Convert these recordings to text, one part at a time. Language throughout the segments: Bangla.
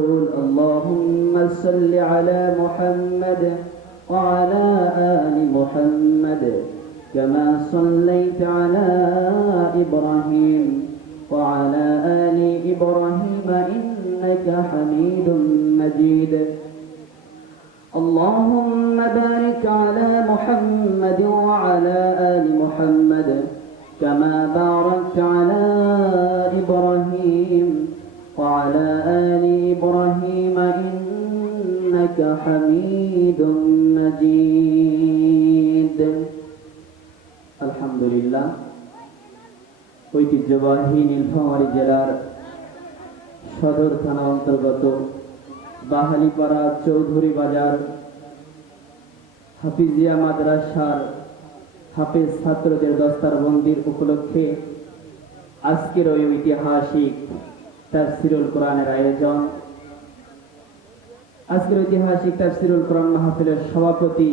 اللهم صل على محمد وعلى آل محمد كما صليت على إبراهيم وعلى آل إبراهيم إنك حميد مجيد. اللهم بارك على محمد وعلى آل محمد كما باركت على إبراهيم وعلى آل إبراهيم إنك حميد مجيد. الحمد لله. ঐতিহ্যবাহী নীলফামারী জেলার সদর থানা অন্তর্গত বাহালিপাড়া চৌধুরী বাজার হাফিজিয়া মাদ্রাসার হাফেজ ছাত্রদের দস্তারবন্দির উপলক্ষে আজকের ওই ঐতিহাসিক তাফসীরুল কোরআনের আয়োজন। আজকের ঐতিহাসিক তাফসীরুল কোরআন মাহফিলের সভাপতি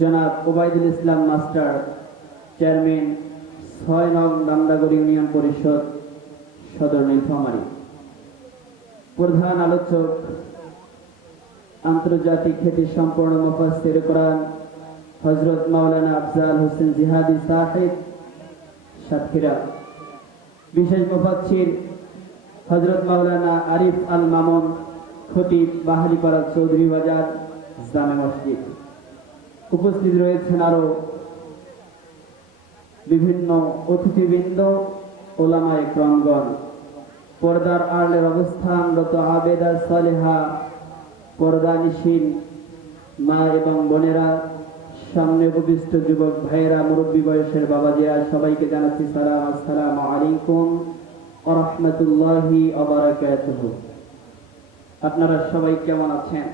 জনাব ওবায়দুল ইসলাম মাস্টার, চেয়ারম্যান ৬ নং রামদাগড় ইউনিয়ন পরিষদ সদর নীলফামারী। প্রধান আলোচক আন্তর্জাতিক খ্যাতি সম্পন্ন মুফাসসির কোরআন হযরত মাওলানা আফজাল হোসেন জিহাদি সাহেব সাতক্ষীরা। বিশেষ মুফাসসির হযরত মাওলানা আরিফ আল মামুন খতিব বাহালিপাড়া চৌধুরী বাজার জামে মসজিদ। উপস্থিত রয়েছেন আরো বিভিন্ন অতিথিবৃন্দ, ওলামায়ে কেরামগণ, পর্দার আড়ালের অবস্থানরত আবেদা সালেহা পর্দানিশীন মা এবং বোনেরা, সামনে উপবিষ্ট যুবক ভাইয়েরা, মুরব্বী বয়সের বাবাজিরা, সবাইকে জানাচ্ছি সালাম, আসসালামু আলাইকুম ওয়া রাহমাতুল্লাহি ওয়া বারাকাতুহু। আপনারা সবাই কেমন আছেন?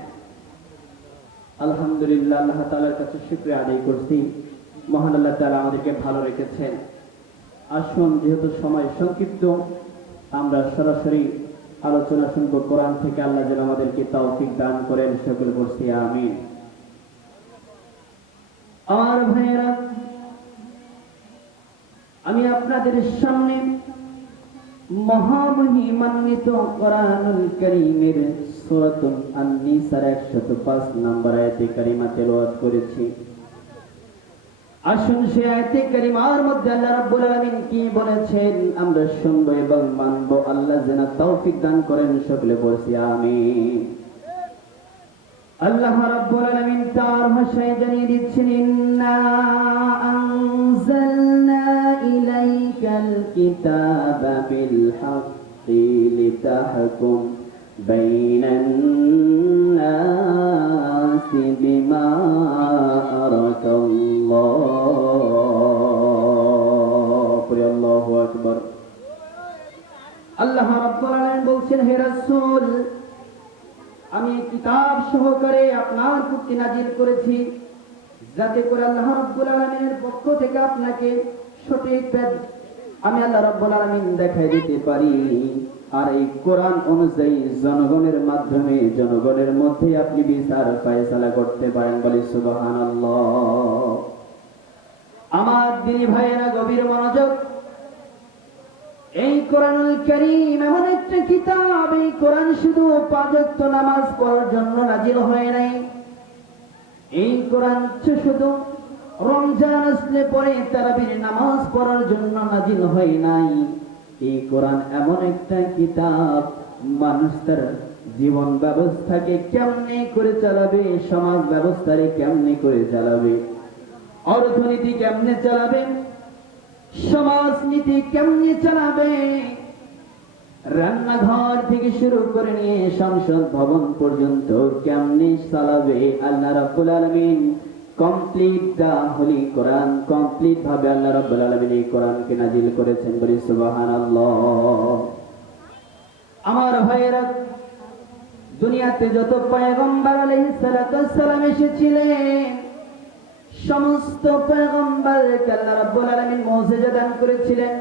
আলহামদুলিল্লাহ, আল্লাহ তাআলার কাছে শুকরিয়া আদায় করছি, মহান আল্লাহ তাআলা আমাদেরকে ভালো রেখেছেন। আসুন, যেহেতু সময় সংক্ষিপ্ত, আমরা সরাসরি আলোচনা শুনবো কোরআন থেকে। আল্লাহ যেন আমাদেরকে তৌফিক দান করেন, সকলে বলছি আমিন। আর ভাইরা, আমি আপনাদের সামনে মহামহিমান্বিত কোরআনুল কারীমের সূরাতুন আন-নিসার 105 নম্বর আয়াতে কারিমা তেলাওয়াত করেছি। আসুন সে আয়াতে কারিমার মধ্যে আল্লাহ রাব্বুল আলামিন কি বলেছেন আমরা শুনবো এবং মানব। আল্লাহ যেন তৌফিক দান করেন, সকলে বলছি আমিন। আল্লাহ রাব্বুল আলামিন তার ভাষায় জানিয়ে দিচ্ছেন, ইন্না আনজালনা ইলাইকাল কিতাবা বিল হাক্কি লিতাহকুম বাইনান নাসি বিমা আরাকাল্লাহ। আল্লাহু আকবার। আল্লাহ রাব্বুল আলামিন বলছেন, হে রাসূল, আমি কিতাব সহকারে আপনার প্রতি নাজিল করেছি, যাতে করে আল্লাহ রাব্বুল আলামিনের পক্ষ থেকে আপনাকে সঠিক পথ আমি আল্লাহ রাব্বুল আলামিন দেখাই দিতে পারি। আর এই কোরআন অনুযায়ী জনগণের মাধ্যমে জনগণের মধ্যে আপনি বিচার ফয়সালা করতে পারেন। বলি সুবহানাল্লাহ। আমার দিনী ভাইয়েরা, গভীর মনোযোগ। এই কোরআনুল কারীম এমন একটা কিতাব, এই কোরআন শুধু ৫ ওয়াক্ত নামাজ পড়ার জন্য নাজিল হয় নাই। এই কোরআন শুধু রমজান আসলে পরে তারাবির নামাজ পড়ার জন্য নাজিল হয় নাই। এই কোরআন এমন একটা কিতাব, মানুষ তার জীবন ব্যবস্থাকে কেমনে করে চালাবে, সমাজ ব্যবস্থারে কেমনে করে চালাবে, অর্থনীতি কেমনে চালাবে, সমাজনীতি কেমনে চালাবে, রান্নাঘর থেকে শুরু করে নিয়ে সংসদ ভবন পর্যন্ত কেমনে চালাবে, আল্লাহ রাব্বুল আলামিন complete the holy Quran, complete ভাবে আল্লাহ রাব্বুল আলামিন এই কোরআনকে নাজিল করেছেন। বলি সুবহানাল্লাহ। আমার ভাইয়েরা, দুনিয়াতে যত পয়গম্বর আলাইহিস সালাতু ওয়াস সালাম এসেছিলেন, সমস্ত পয়গম্বরকে আল্লাহ রাব্বুল আলামিন মুজিজা দান করেছিলেন।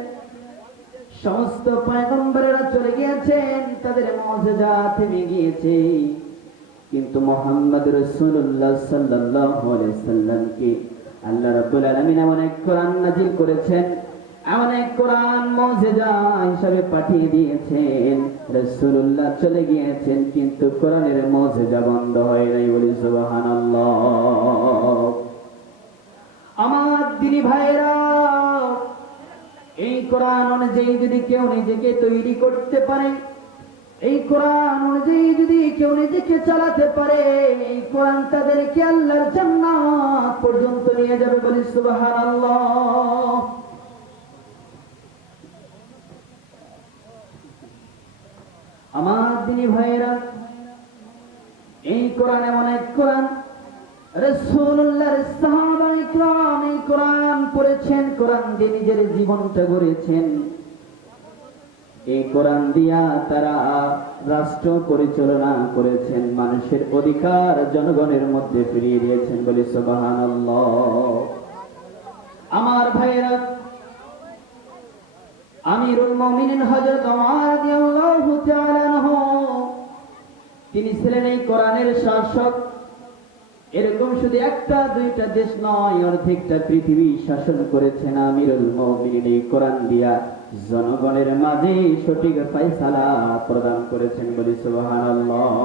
সমস্ত পয়গম্বরেরা চলে গিয়েছেন, তাদের মুজিজা থেমে গিয়েছে, কিন্তু মুহাম্মদ রাসূলুল্লাহ সাল্লাল্লাহু আলাইহি সাল্লামকে আল্লাহ রাব্বুল আলামিন এমন এক কোরআন নাজিল করেছেন, এমন এক কোরআন মুজিজা হিসাবে পাঠিয়ে দিয়েছেন, রাসূলুল্লাহ চলে গিয়েছেন কিন্তু কোরআনের মুজিজা বন্ধ হয় নাই। বলি সুবহানাল্লাহ। আমার দিনী ভাইরা, এই কোরআন অনুযায়ী যদি কেউ নিজেকে তৈরি করতে পারে, এই কোরআন অনুযায়ী যদি কেউ নিজেকে চালাতে পারে, এই কোরআন তাদেরকে আল্লাহর জান্নাত পর্যন্ত নিয়ে যাবে। বলি সুবহানাল্লাহ। আমার দিনী ভাইরা, এই কোরআন এমন এক কোরআন, রাসূলুল্লাহর সাহাবায়ে কিরাম এই কোরআন পড়েছেন, কোরআন দিয়ে নিজের জীবনটা গড়েছেন। এই কোরআন দিয়া তারা রাষ্ট্র পরিচালনা করেছেন, মানুষের অধিকার জনগণের মধ্যে ফিরিয়ে দিয়েছেন। বলি সুবহানাল্লাহ। আমার ভাইরা, আমিরুল মুমিনিন হযরত ওমর রাদিয়াল্লাহু তাআলা আনহু, তিনি ছিলেন এই কোরআনের শাসক। এরকম শুধু একটা দুইটা দেশ নয়, অর্ধেকটা পৃথিবী শাসন করেছেন আমিরুল মুমিনিন। এই কোরআন দিয়া জনগণের মাঝে সঠিক ফয়সালা প্রদান করেছেন। বলি সুবহানাল্লাহ।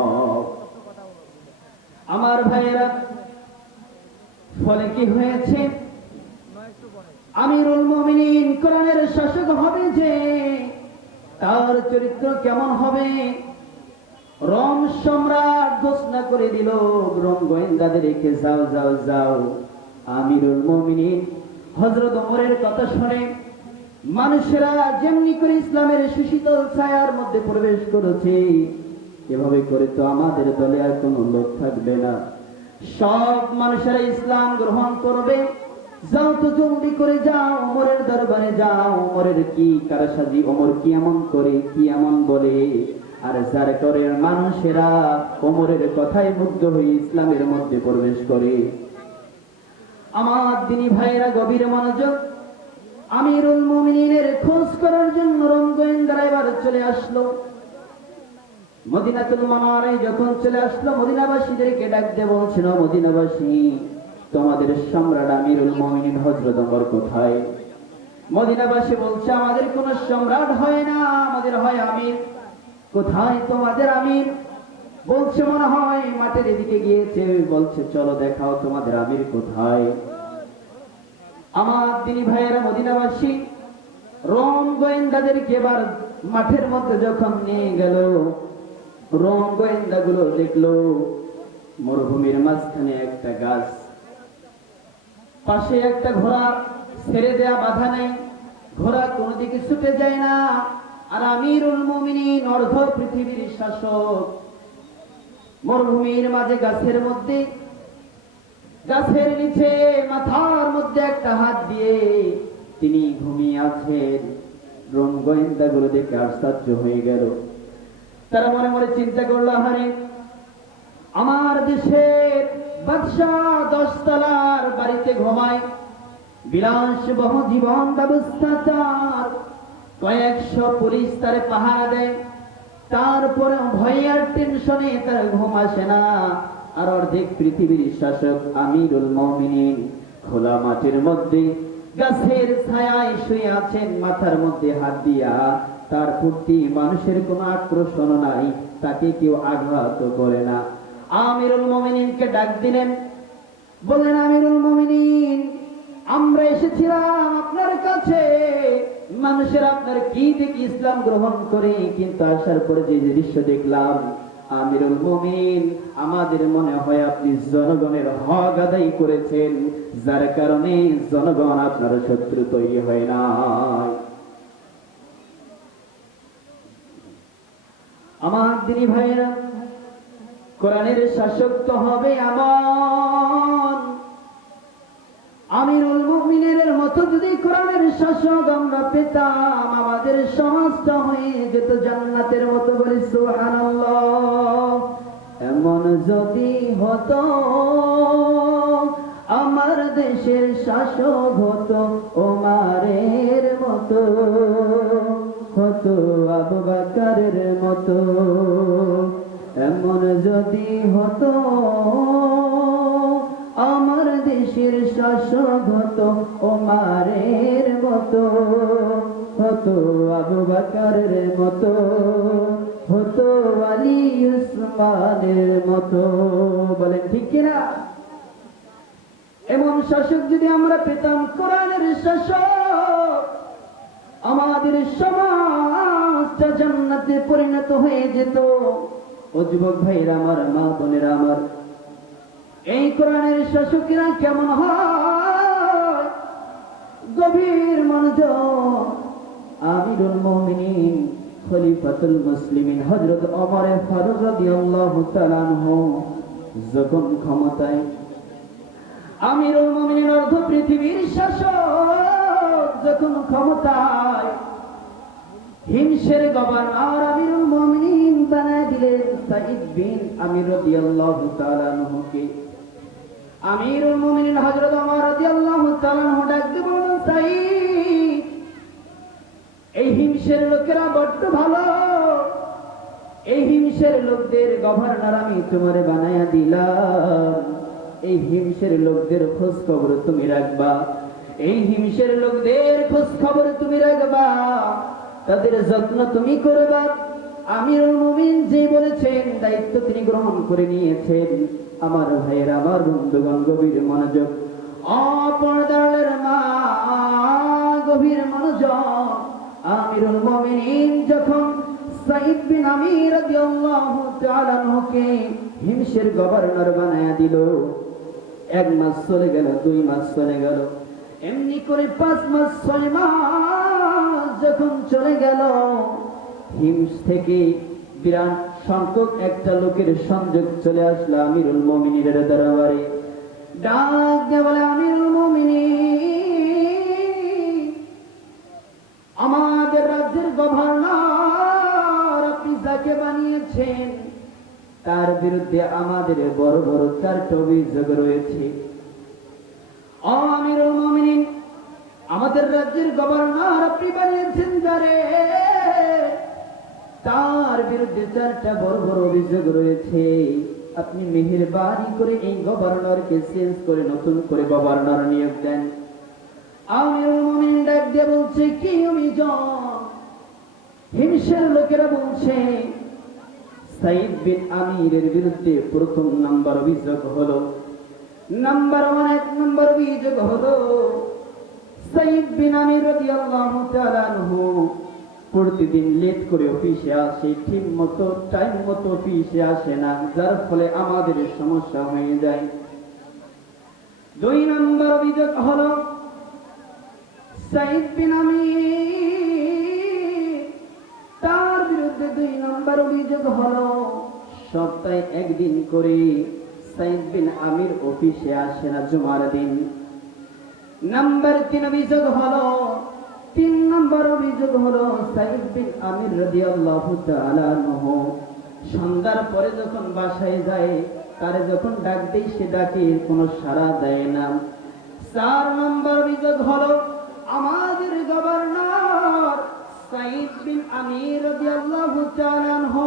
আমার ভাইয়েরা, ফলে কি হয়েছে? আমিরুল মুমিনিন কোরআনের শাসক হবে যে, তার চরিত্র কেমন হবে? রোম সম্রাট ঘোষণা করে দিল, রোম গোয়েন্দাদেরকে যাও যাও যাও, আমিরুল মুমিনিন হযরত ওমরের কথা শুনে মানুষেরা যেমনি করে ইসলামের সুশীতল ছায়ার মধ্যে প্রবেশ করেছে, এভাবে করে তো আমাদের দলে আর কোনো লোক থাকবে না, সব মানুষেরা ইসলাম গ্রহণ করবে। যাও তো জলদি করে যাও, ওমরের দরবারে যাও, ওমরের কি কারসাজি, ওমর কি এমন করে, কি এমন বলে। আর যার করে মানুষেরা ওমরের কথায় মুগ্ধ হয়ে ইসলামের মধ্যে প্রবেশ করে। আমার দিনী ভাইয়েরা, গভীর মনোযোগ। আমিরুল মুমিনিনের খোঁজ করার জন্য রোম গোয়েন্দারা এবার চলে আসলো। মদিনাতুল মুনাওয়ারায় যখন চলে আসলো, মদিনাবাসীদেরকে ডাক দিয়ে বলছিল, মদিনাবাসী, তোমাদের সম্রাট আমিরুল মুমিনিন হযরত ওমর কোথায়? মদিনাবাসী বলছে, আমাদের কোন সম্রাট হয় না, আমাদের হয় আমির। কোথায় তোমাদের আমির? বলছে, মনে হয় মাঠের এদিকে গিয়েছে। বলছে, চলো দেখাও তোমাদের আমির কোথায়। আমার দিনী ভাইয়েরা, মদিনাবাসী রোম গোয়েন্দাদেরকে এবার মাঠের মধ্যে যখন নিয়ে গেল, রোম গোয়েন্দাগুলো দেখলো মরুভূমির মাঝখানে একটা গাছ, পাশে একটা ঘোড়া, ছেড়ে দেয়া বাধা নেই, ঘোড়া কোন দিকে ছুটে যায় না। আর আমিরুল মুমিনিন অর্ধ পৃথিবীর শাসক, মরুভূমির মাঝে গাছের মধ্যে, গাছের নিচে মাথার মধ্যে একটা হাত দিয়ে তিনি ঘুমিয়ে আছেন। রোম গোয়েন্দাগুলো দেখে আশ্চর্য হয়ে গেল। তারা মনে মনে চিন্তা করলো, আহারে, আমার দেশের বাদশাহ 10 তলার বাড়িতে ঘুমায়, বিলাসবহ জীবন ব্যবস্থা তার, কয়েকশো পুলিশ তারে পাহারা দেয়, তারপরে ভয়ে আর টেনশনে তার ঘুম আসে না। আর অর্ধেক পৃথিবীর শাসক আমিরুল মুমিনিন খোলা মাঠের মধ্যে গাছের ছায়ায় শুয়ে আছেন, মাথার মধ্যে হাত দিয়া, তার প্রতি মানুষের কোনো আকর্ষণ নাই, তাকে কেউ আঘাত করে না। আমিরুল মুমিনিনকে ডাক দিলেন, বললেন, আমিরুল মুমিনিন, আমরা এসেছিলাম আপনার কাছে, মানুষের আপনার কি দেখে ইসলাম গ্রহণ করে, কিন্তু আসার পরে যে দৃশ্য দেখলাম, আমিরুল মুমিনিন, আমাদের মনে হয় আপনি জনগণের হক আদায় করেছেন, যার কারণে জনগণ আপনার শত্রু তৈরি হয় না। আমার দিনী ভাইরা, কোরআনের শাসক তো হবে এমন, আমিরুল মুমিনের মতো যদি কোরআনের শাসক আমরা পেতাম, আমাদের সমাজটা হয়ে যেত জান্নাতের মতো। বলি সুবহানাল্লাহ। এমন যদি হতো, আমার দেশের শাসক হতো ওমরের মতো, হতো আবু বকরের মতো। এমন যদি হতো, আমার দেশের শাসক হতো ওমরের মতো, হতো আবু বকরের মতো, হতো আলী উসমানের মতো। বলেন ঠিক কিনা? এমন শাসক যদি আমরা পেতাম, কোরআনের শাসক, আমাদের সমাজটা জান্নাতে পরিণত হয়ে যেত। ও যুবক ভাইরা আমার, মা বোনেরা আমার, এই কোরআনের শাসকেরা কেমন হয়? গভীর মনোযোগ। আমিরুল মুমিনিন খলিফাতুল মুসলিমিন হযরত ওমর ফারুক রাদিয়াল্লাহু তাআলা আনহু যখন ক্ষমতায়, আমিরুল মুমিনিন অর্ধ পৃথিবীর শাসক যখন ক্ষমতায়, হিমসের গভর্নর আমিরুল মুমিনিন বানায় দিলেন সাঈদ বিন আমির রাদিয়াল্লাহু তাআলা আনহুকে। আমিরুল মুমিনিন হযরত ওমর রাদিয়াল্লাহু তাআলা আনহু ডাক দিয়ে বললেন, সাঈদ, এই হিমসের লোকেরা বড্ড ভালো, এই হিমসের লোকদের গভর্নর আমি তোমারে বানায়া দিলাম। এই হিমসের লোকদের খোঁজ খবর তুমি রাখবা, এই হিমসের লোকদের খোঁজ খবর তুমি রাখবা, তাদের যত্ন তুমি করবা। আমিরুল মুমিন যে বলেছেন, দায়িত্ব তিনি গ্রহণ করে নিয়েছেন। আমার ভাইয়ের, আমার বন্ধুগণ, গভীর মনোযোগ। অপর্দালের মা, গভীর মনোযোগ। আমিরুল মুমিনিন যখন সাঈদ বিন আমির রাদিয়াল্লাহু তাআলা আনহুকে হিমসের গভর্নর বানায়া দিল, 1 মাস চলে গেল, 2 মাস চলে গেল, এমনি করে 5 মাস 6 মাস যখন চলে গেল, হিমস থেকে বিরাট সংখ্যক একটা লোকের সংযোগ চলে আসলো আমিরুল মুমিনিনের দরবারে। ডাক দিয়ে বলে, আমিরুল মুমিনিন, আমাদের রাজ্যের গভর্নর আপনি যাকে বানিয়েছেন, তার বিরুদ্ধে আমাদের বড় বড় 4টা অভিযোগ রয়েছে। ও আমিরুল মুমিনিন, আমাদের রাজ্যের গভর্নর আপনি বানিয়েছেন যারে, তার বিরুদ্ধে 4টা বড় বড় অভিযোগ রয়েছে। আপনি মেহেরবানি করে এই গভর্নরকে চেঞ্জ করে নতুন করে গভর্নর নিয়োগ দেন। আমিরুল মুমিনিন ডাক দিয়ে বলছে, কি অভিযোগ? হিমসের লোকেরা বলছে, সাঈদ বিন আমিরের বিরুদ্ধে প্রথম নাম্বার অভিযোগ হলো, নাম্বার 1 নম্বর অভিযোগ হলো, সাঈদ বিন আমির রাদিয়াল্লাহু তাআলা আনহু প্রতিদিন লেট করে অফিসে আসে, ঠিক মতো টাইম মতো অফিসে আসে না, যার ফলে আমাদের সমস্যা হয়ে যায়। 2 নম্বর অভিযোগ হলো, সাঈদ বিন আমির, তার বিরুদ্ধে 2 নম্বর অভিযোগ হলো, সপ্তাহে 1 দিন করে সাঈদ বিন আমির অফিসে আসে না, জুমার দিন। নাম্বার 3 অভিযোগ হলো, 3 নম্বর অভিযোগ হলো, সাঈদ বিন আমির রাদিয়াল্লাহু তাআলা আনহু সন্ধ্যার পরে যখন বাসায় যায়, তারে যখন ডাক দেয় সে ডাকে কোনো সাড়া দেয় না। 4 নম্বর অভিযোগ হলো, আমাদের গভর্নর সাঈদ বিন আমির রাদিয়াল্লাহু তাআলা আনহু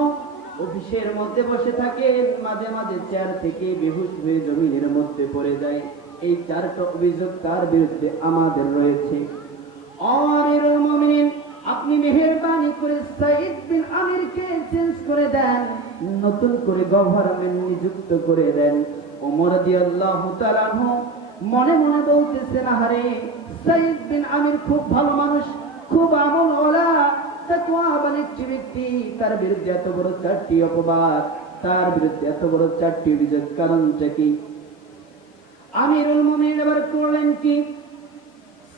অফিসের মধ্যে বসে থাকেন, মাঝে মাঝে চেয়ার থেকে বেহুশ হয়ে জমিনের মধ্যে পড়ে যায়। এই 4টা অভিযোগ তার বিরুদ্ধে আমাদের রয়েছে। আমিরুল মুমিনিন, আপনি মেহেরবানি করে সাঈদ বিন আমিরকে চেঞ্জ করে দেন, নতুন করে গভর্নমেন্ট নিযুক্ত করে দেন। ওমর রাদিয়াল্লাহু তাআলা আনহু মনে মনে বলতেছেন, আহারে, সাঈদ বিন আমির খুব ভালো মানুষ, খুব আমলওয়ালা, তাকওয়াবান একটি ব্যক্তি, তার বিরুদ্ধে এত বড় 4টি অপবাদ, তার বিরুদ্ধে এত বড় 4টি অভিযোগ, কারণটা কি? আমিরুল মুমিনিন এবার করলেন কি?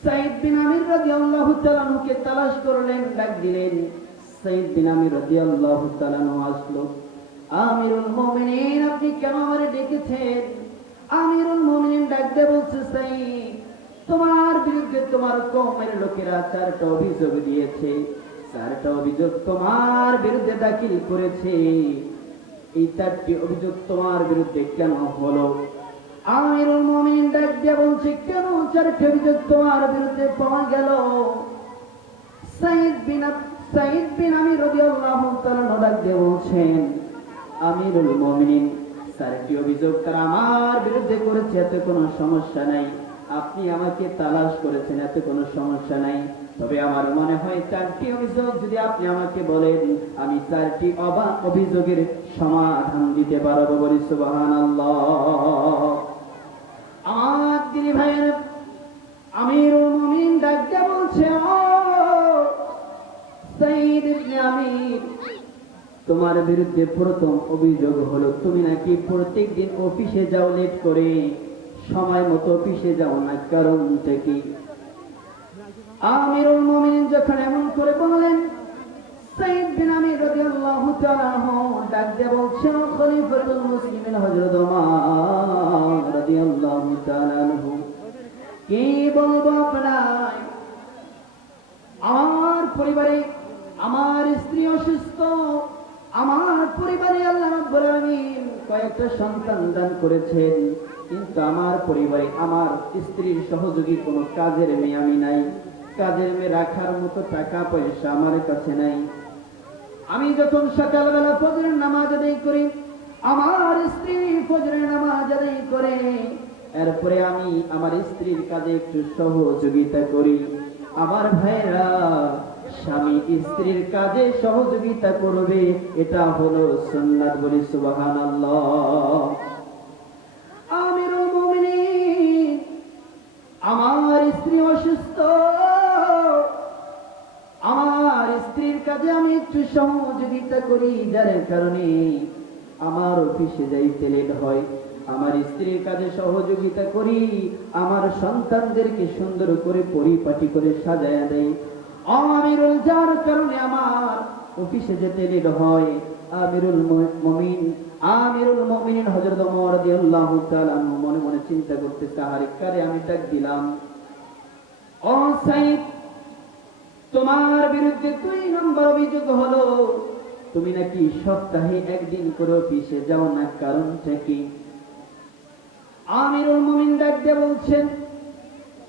সাঈদ বিন আমির রাদিয়াল্লাহু তাআলা আনহুকে তালাশ করলেন, ডাক দিলেন। সাঈদ বিন আমির রাদিয়াল্লাহু তাআলা আনহু আসলো। আমিরুল মুমিনিন, আপনি কেন আমারে ডেকেছেন? আমিরুল মুমিনিন ডাক দিয়ে বলছে, সাঈদ, তোমার বিরুদ্ধে তোমার কওমের লোকেরা 4টা অভিযোগ দিয়েছে, 4টা অভিযোগ তোমার বিরুদ্ধে দাখিল করেছে। এই 4টি অভিযোগ তোমার বিরুদ্ধে কেন হলো? আমিরুল মুমিনিন ডাক দিয়ে বলছে, কেন 4টি অভিযোগ তোমার বিরুদ্ধে পাওয়া গেল? সাঈদ বিন আমির রাদিয়াল্লাহু তাআলা ডাক দিয়ে বলছেন, আমিরুল মুমিনিন, 4টি অভিযোগ তারা আমার বিরুদ্ধে করেছে, এতে কোনো সমস্যা নাই। আপনি আমাকে তালাশ করেছেন, এতে কোনো সমস্যা নাই, তবে আমার মনে হয় 4টি অভিযোগ যদি আপনি আমাকে বলেন, আমি 4টি অভিযোগের সমাধান দিতে পারবো। বলি সুবহানাল্লাহ। আমার দিনী ভাইয়ের, আমিরুল মুমিনিন ডাকতে বলছে, ও সাইয়্যিদ ইবনে আমির, তোমার বিরুদ্ধে প্রথম অভিযোগ হলো তুমি নাকি প্রত্যেকদিন অফিসে যাও লেট করে, সময় মতো অফিসে যাও না, কারণটা কি? আমিরুল মুমিনিন যখন এমন করে বললেন, সাইয়্যিদ বিন আমির রাদিয়াল্লাহু তাআলা আনহু ডাক দিয়ে বলছেন, খলিফাতুল মুসলিমিন হযরত ওমর রাদিয়াল্লাহু তাআলা আনহু, কি বলবো আপনার, আমার পরিবারে আমার স্ত্রী অসুস্থ, আমার পরিবারে আল্লাহ রাব্বুল আলামিন কয়েকটা সন্তান দান করেছেন, কিন্তু আমার পরিবারে আমার স্ত্রীর সহযোগী কোনো কাজের মেয়ে আমি নাই, কাজের মেয়ে রাখার মতো টাকা পয়সা আমার কাছে নাই। আমি যখন সকালবেলা ফজরের নামাজ আদায় করি, আমার স্ত্রী ফজরের নামাজ আদায় করে, এরপরে আমি আমার স্ত্রীর কাজে একটু সহযোগিতা করি। আমার ভাইরা, স্বামী স্ত্রীর কাজে সহযোগিতা করবে, এটা হলো সুন্নাত। বলি সুবহানাল্লাহ। আমিরুল মুমিনিন, আমার স্ত্রী অসুস্থ, আমার স্ত্রীর কাজে আমি একটু সহযোগিতা করি, যার কারণে আমার অফিসে যাইতে লেট হয়, আমার স্ত্রীর কাজে সহযোগিতা করি, আমার সন্তানদেরকে সুন্দর করে পরিপাটি করে সাজায়া দেই। আমিরুল, যার কারণে আমার অফিসে যেতে লেট হয়। আমিরুল মুমিনিন হযরত ওমর রাদিয়াল্লাহু তাআলা আনহু মনে মনে চিন্তা করতেছে, আরে কারে আমি ডাক দিলাম? ও সাইয়্যিদ, তোমার বিরুদ্ধে 2 নম্বর অভিযোগ হলো তুমি নাকি সপ্তাহে একদিন করে অফিসে যাও না, কারণটা কি? আমিরুল মুমিনিন ডাক দিয়ে বলছেন,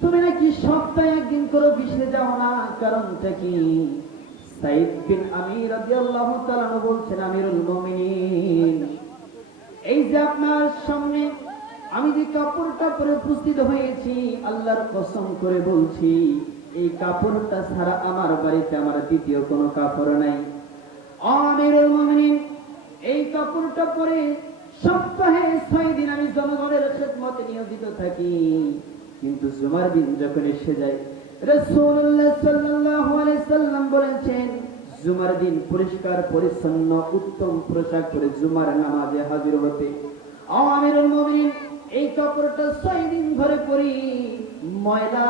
তুমি নাকি সপ্তাহে একদিন করে অফিসে যাও না, কারণটা কি? সাইয়্যিদ বিন আমির রাদিয়াল্লাহু তাআলা বলছেন, আমিরুল মুমিনিন, এই যে আপনার সামনে আমি যে কাপড়টা পরে উপস্থিত হয়েছি, আল্লাহর কসম করে বলছি, এই কাপড়টা ছাড়া আমার বাড়িতে আমার দ্বিতীয় কোনো কাপড় নাই। আমিরুল মুমিনিন, এই কাপড়টা পরে সপ্তাহে 6 দিন আমি জনগণের খেদমতে নিয়োজিত থাকি, কিন্তু জুমার দিন যখন এসে যায়, রাসূলুল্লাহ সাল্লাল্লাহু আলাইহি সাল্লাম বলেছেন, জুমার দিন পরিষ্কার পরিচ্ছন্ন উত্তম পোশাক পরে জুমার নামাজে হাজির হতে। আমিরুল মুমিনিন, এই কাপড়টা 6 দিন ধরে পরি, ময়লা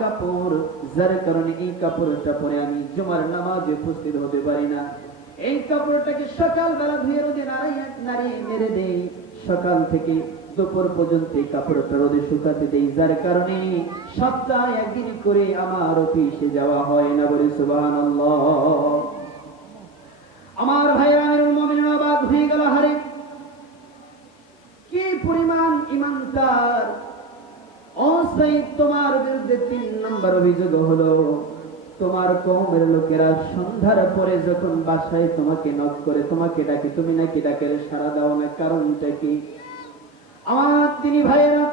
কাপড়, যার কারণে এই কাপড়টা পরে আমি জুমার নামাজে উপস্থিত হতে পারি না। এই কাপড়টাকে সকালবেলা ধুয়ে রোদে নাড়িয়ে মেরে দেই, সকাল থেকে দুপুর পর্যন্ত এই কাপড়টা রোদে শুকাতে দেই, যার কারণে সপ্তাহে একদিন করে আমার অফিসে যাওয়া হয় না। বলি সুবহানাল্লাহ। আমার ভাইরা, আমিরুল মুমিনিন অবাক হয়ে গেল, হারে কি পরিমাণ ঈমান তার! ও সাইয়্যিদ, তোমার বিরুদ্ধে 3 নম্বর অভিযোগ হলো তোমার কওমের লোকেরা সন্ধ্যার পরে যখন বাসায় তোমাকে নক করে, তোমাকে ডাকে, তুমি নাকি ডাকে সাড়া দাও না, কারণটা কি? আমার তিনি ভাইয়েরা,